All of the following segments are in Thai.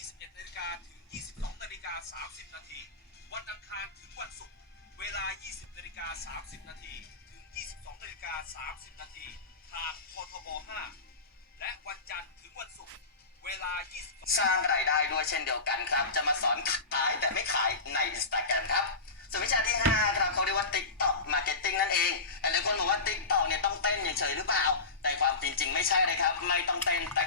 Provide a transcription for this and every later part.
21นาฬิกาถึง 22นาฬิกา30 นาที วันอังคารถึงวันศุกร์ เวลา 20นาฬิกา30 นาทีถึง 22นาฬิกา30 นาทีทางพทบ 5 และวันจันทร์ถึงวันศุกร์ เวลา22สร้างรายได้ด้วยเช่นเดียวกันครับ จะมาสอนขายแต่ไม่ขายใน Instagram ครับส่วนวิชาที่ 5 ครับเขาเรียกว่า TikTok Marketing นั่นเองหลายคนบอกว่า TikTok เนี่ยต้องเต้นเฉยๆหรือเปล่า แต่ความจริงๆ ไม่ใช่เลยครับ ไม่ต้องเต้นแต่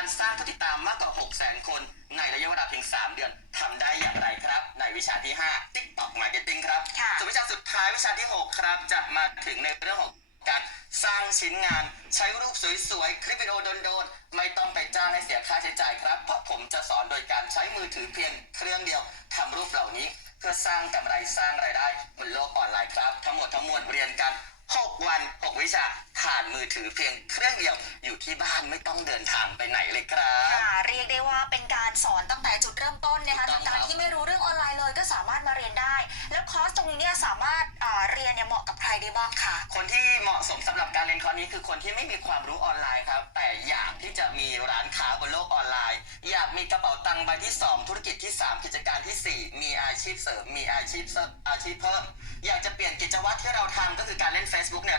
การสร้างผู้ติดตามมากกว่า6 0 0 0 0 คน ในระยะเวลาเพียง 3 เดือนทำได้อย่างไรครับ ในวิชาที่ 5 TikTok Marketing ครับค่ะส่วนวิชาสุดท้ายวิชาที่ 6 ครับ จะมาถึงในเรื่องของการสร้างชิ้นงาน ใช้รูปสวยๆ คลิปวิดีโอโดนๆ ไม่ต้องไปจ้างให้เสียค่าใช้จ่ายครับ เพราะผมจะสอนโดยการใช้มือถือเพียงเครื่องเดียวทำรูปเหล่านี้ เพื่อสร้างกำไรสร้างรายได้บนโลกออนไลน์ครับ ทั้งหมดทั้งมวลเรียนกัน 6 วัน 6 วิชาผ่านมือถือเพียงเครื่องเดียวอยู่ที่บ้านไม่ต้องเดินทางไปไหนเลยครับ ค่ะเรียกได้ว่าเป็นการสอนตั้งแต่จุดเริ่มต้นนะคะถูจากกต้องการครับที่ไม่รู้เรื่องออนไลน์เลยก็สามารถมาเรียนได้ แล้วคอร์สตรงนี้เนี่ยสามารถอ่าเรียนเนี่ยเหมาะกับใครได้บ้างคะ คนที่เหมาะสมสำหรับการเรียนคอร์สนี้คือคนที่ไม่มีความรู้ออนไลน์ครับ แต่อยากที่จะมีร้านค้าบนโลกออนไลน์ อยากมีกระเป๋าตังค์ใบที่ 2 ธุรกิจที่ 3 กิจการทีสี่ 4 มีอาชีพเสริม มีอาชีพเสริมอาชีพเพิ่ม อยากจะเปลี่ยนกิจวัตรที่เราทำก็คือการเล่น Facebook เนี่ย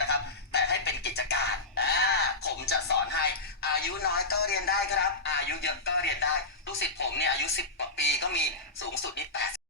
เยอะก็เรียนได้ลูกศิษย์ผมเนี่ยอายุ 10 กว่าปีก็มีสูงสุดนี่8